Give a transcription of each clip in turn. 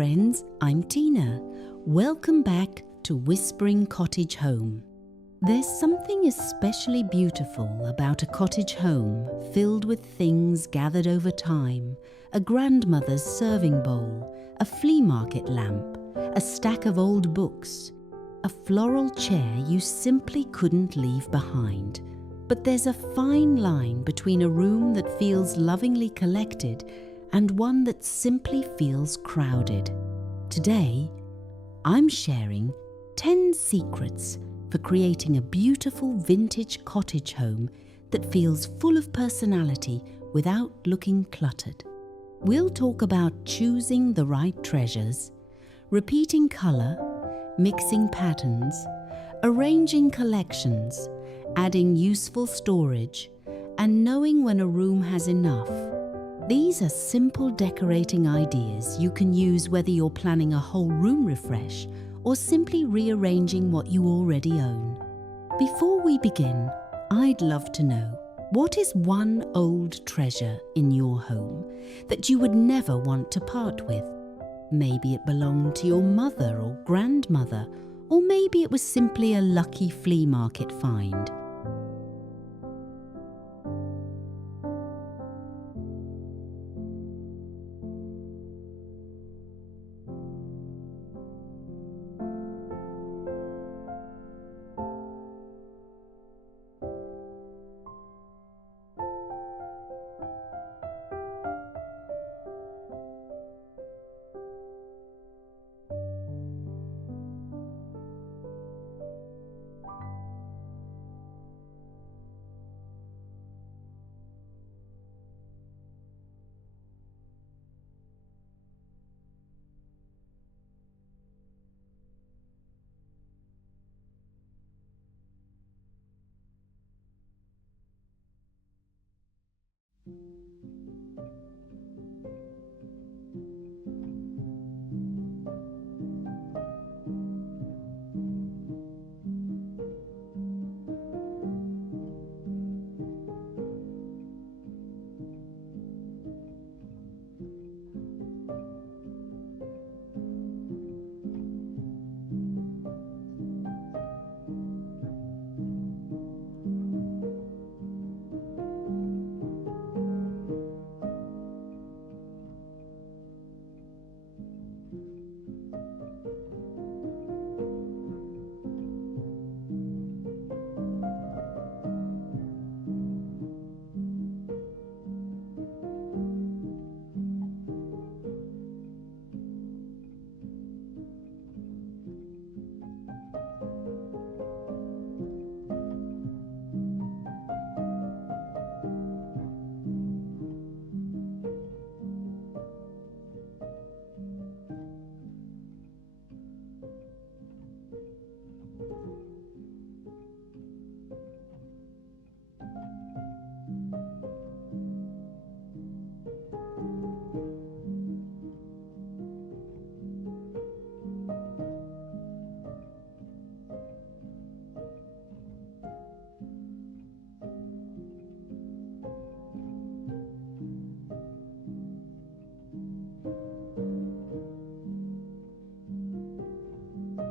friends, I'm Tina. Welcome back to Whispering Cottage Home. There's something especially beautiful about a cottage home filled with things gathered over time, a grandmother's serving bowl, a flea market lamp, a stack of old books, a floral chair you simply couldn't leave behind. But there's a fine line between a room that feels lovingly collected and one that simply feels crowded. Today, I'm sharing 10 secrets for creating a beautiful vintage cottage home that feels full of personality without looking cluttered. We'll talk about choosing the right treasures, repeating color, mixing patterns, arranging collections, adding useful storage, and knowing when a room has enough. These are simple decorating ideas you can use whether you're planning a whole room refresh or simply rearranging what you already own. Before we begin, I'd love to know, what is one old treasure in your home that you would never want to part with? Maybe it belonged to your mother or grandmother, or maybe it was simply a lucky flea market find.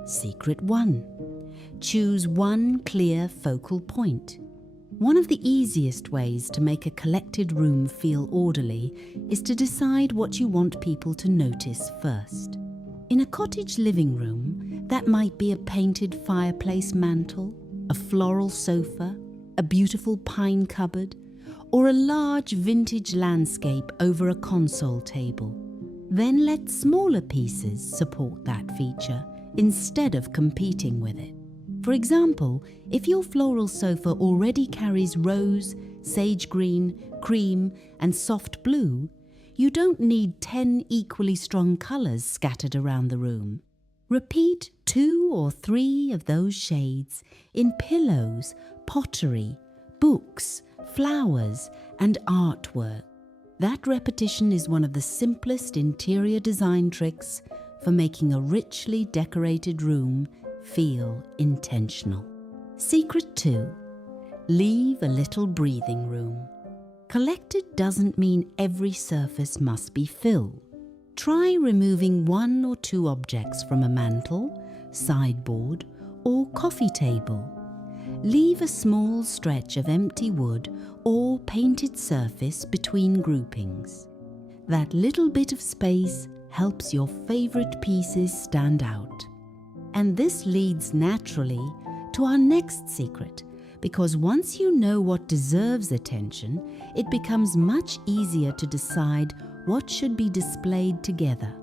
Secret 1. Choose one clear focal point. One of the easiest ways to make a collected room feel orderly is to decide what you want people to notice first. In a cottage living room, that might be a painted fireplace mantel, a floral sofa, a beautiful pine cupboard, or a large vintage landscape over a console table. Then let smaller pieces support that feature instead of competing with it. For example, if your floral sofa already carries rose, sage green, cream, and soft blue, you don't need 10 equally strong colours scattered around the room. Repeat 2 or 3 of those shades in pillows, pottery, books, flowers, and artwork. That repetition is one of the simplest interior design tricks for making a richly decorated room feel intentional. Secret 2. Leave a little breathing room. Collected doesn't mean every surface must be filled. Try removing 1 or 2 objects from a mantel, sideboard, or coffee table. Leave a small stretch of empty wood or painted surface between groupings. That little bit of space helps your favorite pieces stand out. And this leads naturally to our next secret, because once you know what deserves attention, it becomes much easier to decide what should be displayed together.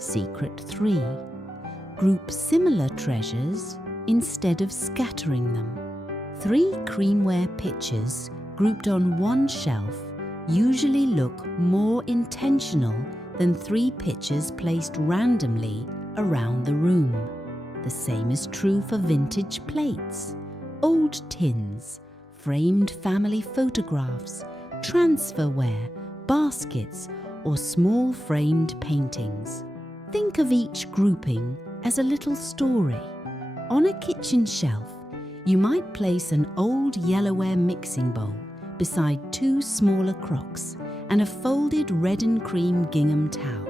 Secret 3. Group similar treasures instead of scattering them. 3 creamware pitchers grouped on one shelf usually look more intentional than 3 pitchers placed randomly around the room. The same is true for vintage plates, old tins, framed family photographs, transferware, baskets, or small framed paintings. Think of each grouping as a little story. On a kitchen shelf, you might place an old yellowware mixing bowl beside 2 smaller crocks and a folded red and cream gingham towel.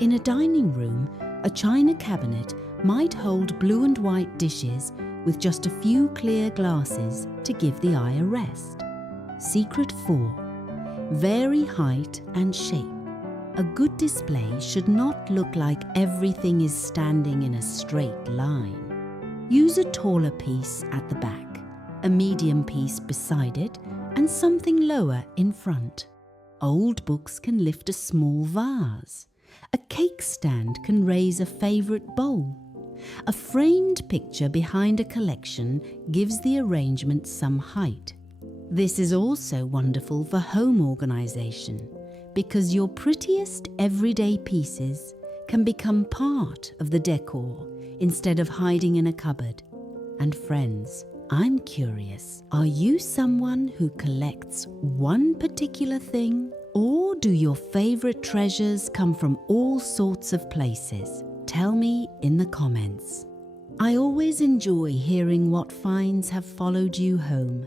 In a dining room, a china cabinet might hold blue and white dishes with just a few clear glasses to give the eye a rest. Secret 4. Vary height and shape. A good display should not look like everything is standing in a straight line. Use a taller piece at the back, a medium piece beside it, and something lower in front. Old books can lift a small vase. A cake stand can raise a favourite bowl. A framed picture behind a collection gives the arrangement some height. This is also wonderful for home organisation because your prettiest everyday pieces can become part of the decor instead of hiding in a cupboard. And friends, I'm curious, are you someone who collects one particular thing? Or do your favourite treasures come from all sorts of places? Tell me in the comments. I always enjoy hearing what finds have followed you home.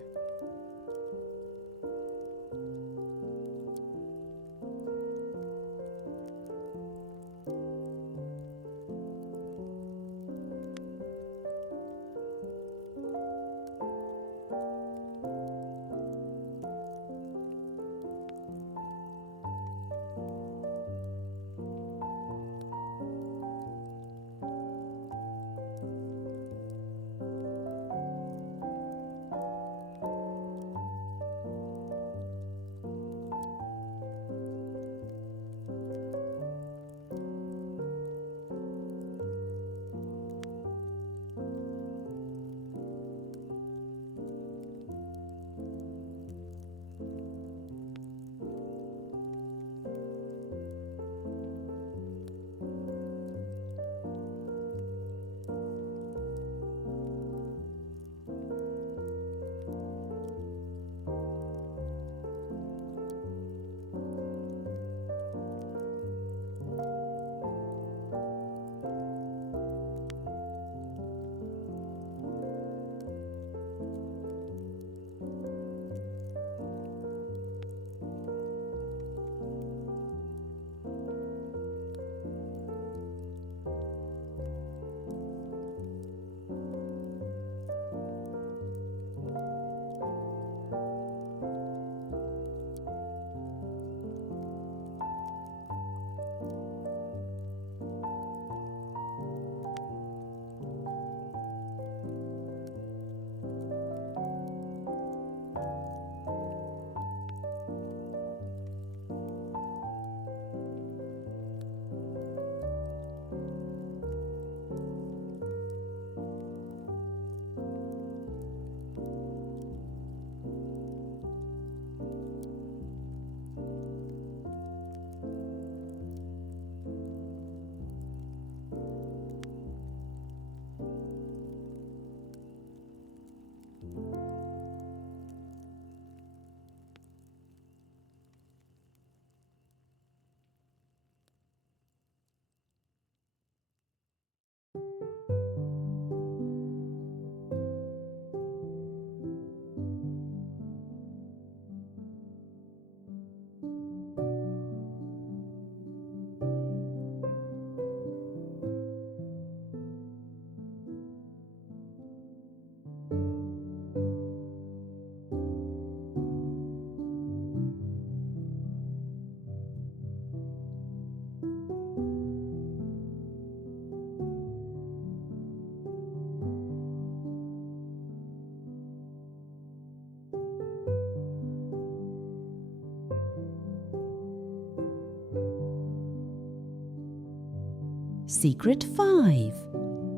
Secret 5.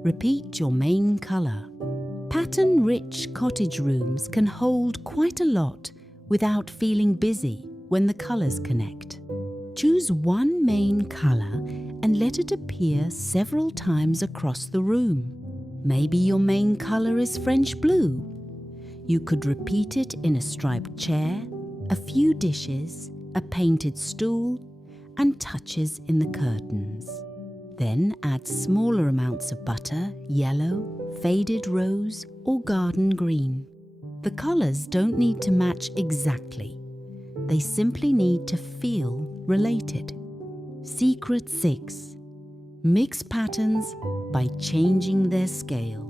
Repeat your main colour. Pattern-rich cottage rooms can hold quite a lot without feeling busy when the colours connect. Choose one main colour and let it appear several times across the room. Maybe your main colour is French blue. You could repeat it in a striped chair, a few dishes, a painted stool, and touches in the curtains. Then add smaller amounts of butter, yellow, faded rose, or garden green. The colours don't need to match exactly. They simply need to feel related. Secret 6. Mix patterns by changing their scale.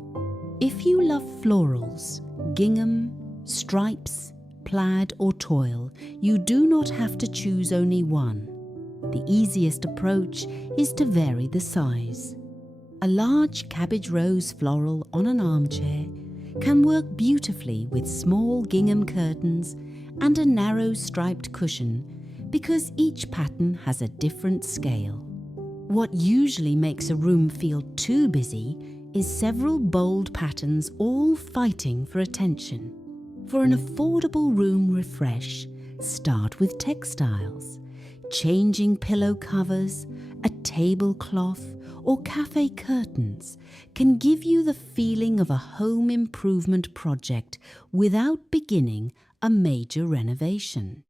If you love florals, gingham, stripes, plaid, or toil, you do not have to choose only one. The easiest approach is to vary the size. A large cabbage rose floral on an armchair can work beautifully with small gingham curtains and a narrow striped cushion because each pattern has a different scale. What usually makes a room feel too busy is several bold patterns all fighting for attention. For an affordable room refresh, start with textiles. Changing pillow covers, a tablecloth, or cafe curtains can give you the feeling of a home improvement project without beginning a major renovation.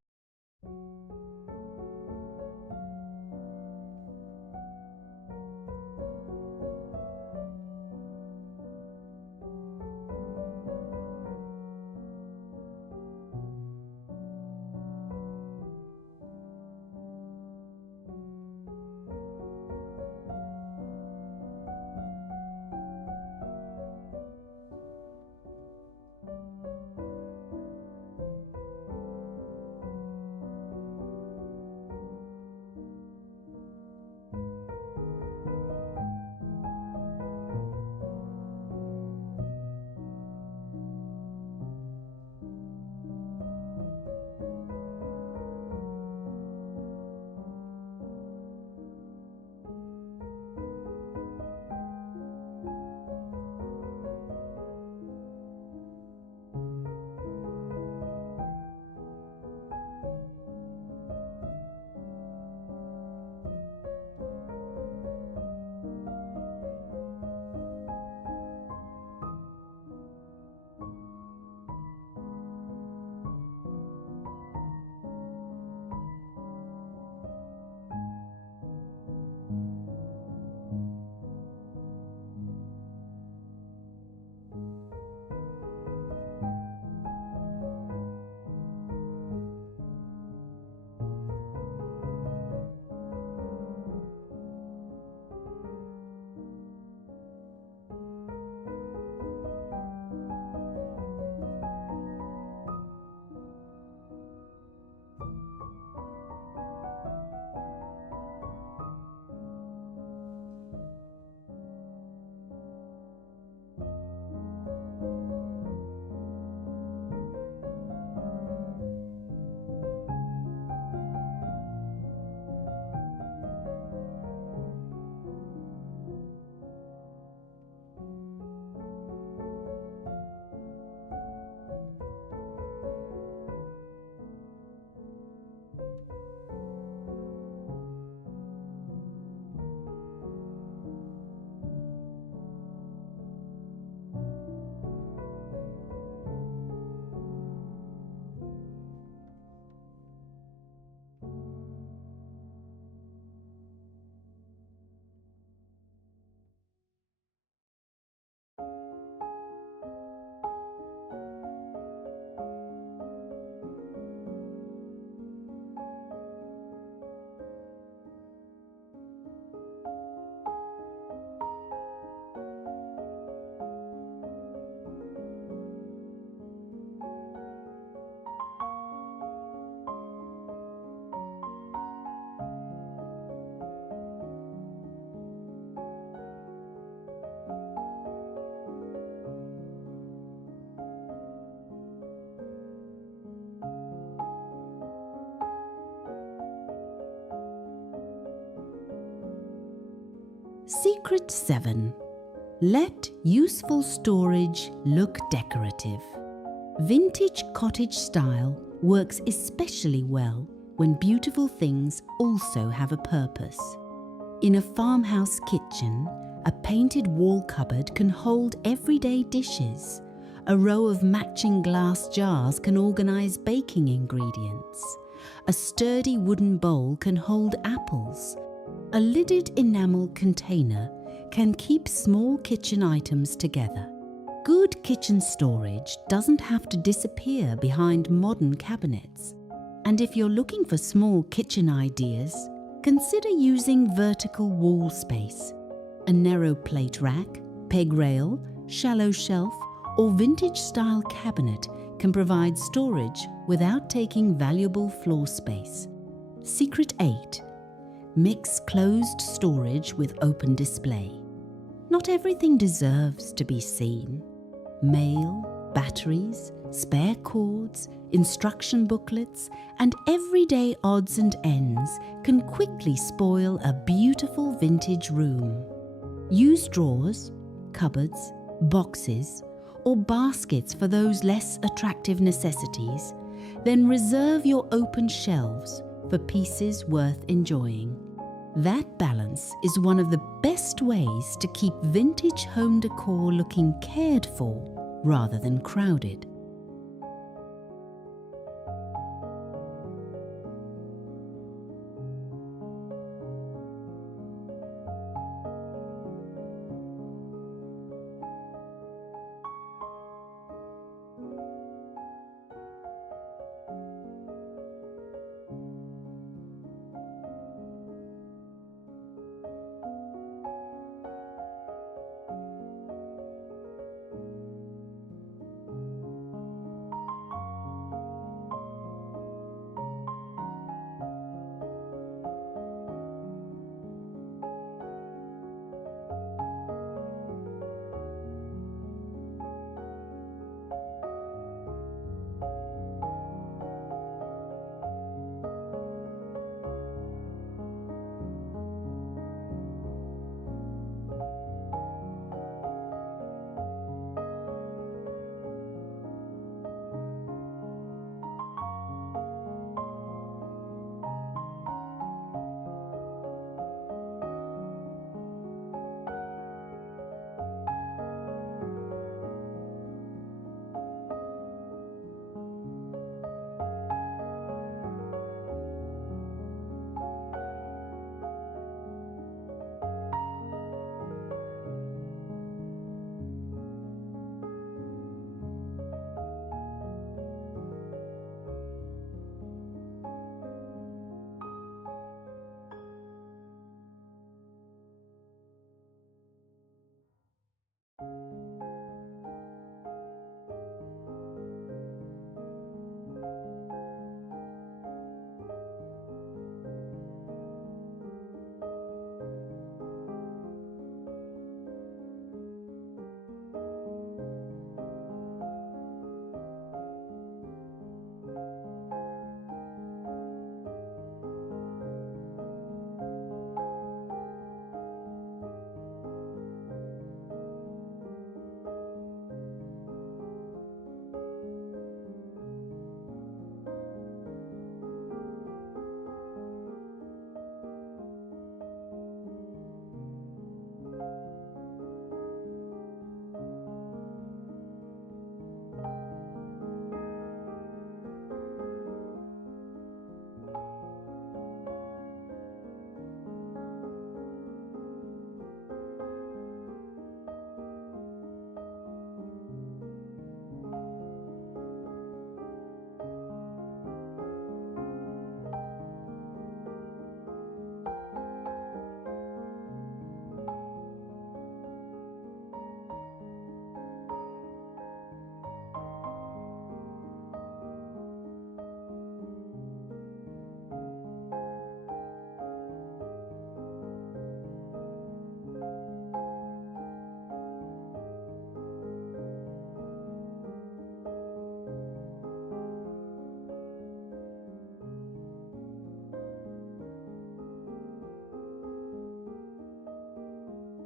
Secret 7. Let useful storage look decorative. Vintage cottage style works especially well when beautiful things also have a purpose. In a farmhouse kitchen, a painted wall cupboard can hold everyday dishes. A row of matching glass jars can organize baking ingredients. A sturdy wooden bowl can hold apples. A lidded enamel container can keep small kitchen items together. Good kitchen storage doesn't have to disappear behind modern cabinets. And if you're looking for small kitchen ideas, consider using vertical wall space. A narrow plate rack, peg rail, shallow shelf, or vintage-style cabinet can provide storage without taking valuable floor space. Secret 8. Mix closed storage with open display. Not everything deserves to be seen. Mail, Batteries, spare cords, instruction booklets, and everyday odds and ends can quickly spoil a beautiful vintage room. Use drawers, cupboards, boxes, or baskets for those less attractive necessities, then reserve your open shelves for pieces worth enjoying. That balance is one of the best ways to keep vintage home decor looking cared for rather than crowded.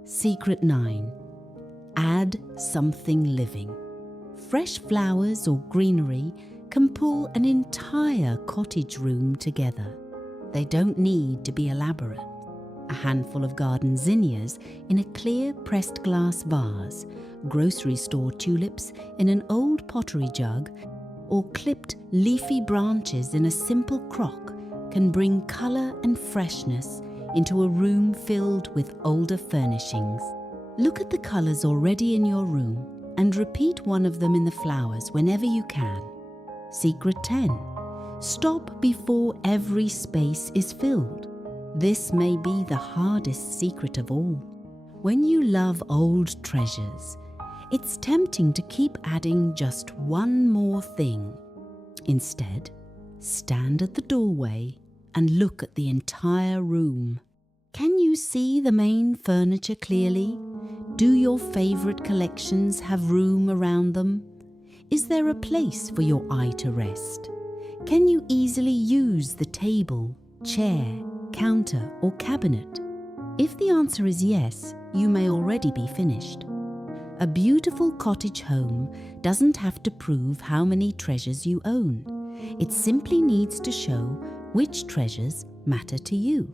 Secret 9. Add something living. Fresh flowers or greenery can pull an entire cottage room together. They don't need to be elaborate. A handful of garden zinnias in a clear pressed glass vase, grocery store tulips in an old pottery jug, or clipped leafy branches in a simple crock can bring colour and freshness into a room filled with older furnishings. Look at the colours already in your room and repeat one of them in the flowers whenever you can. Secret 10. Stop before every space is filled. This may be the hardest secret of all. When you love old treasures, it's tempting to keep adding just one more thing. Instead, stand at the doorway and look at the entire room. Can you see the main furniture clearly? Do your favourite collections have room around them? Is there a place for your eye to rest? Can you easily use the table, chair, counter, or cabinet? If the answer is yes, you may already be finished. A beautiful cottage home doesn't have to prove how many treasures you own. It simply needs to show which treasures matter to you.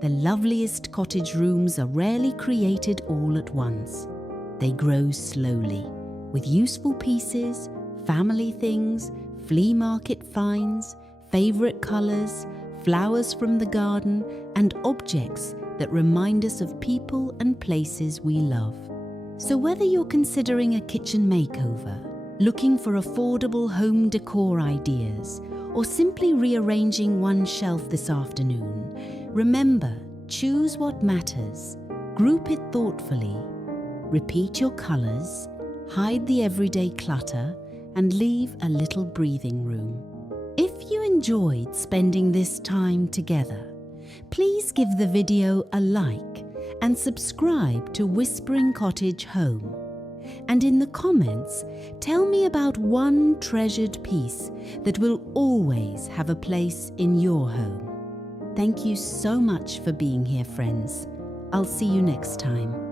The loveliest cottage rooms are rarely created all at once. They grow slowly, with useful pieces, family things, flea market finds, favourite colours, flowers from the garden, and objects that remind us of people and places we love. So whether you're considering a kitchen makeover, looking for affordable home decor ideas, or simply rearranging one shelf this afternoon, remember, choose what matters, group it thoughtfully, repeat your colours, hide the everyday clutter, and leave a little breathing room. If you enjoyed spending this time together, please give the video a like and subscribe to Whispering Cottage Home. And in the comments, tell me about one treasured piece that will always have a place in your home. Thank you so much for being here, friends. I'll see you next time.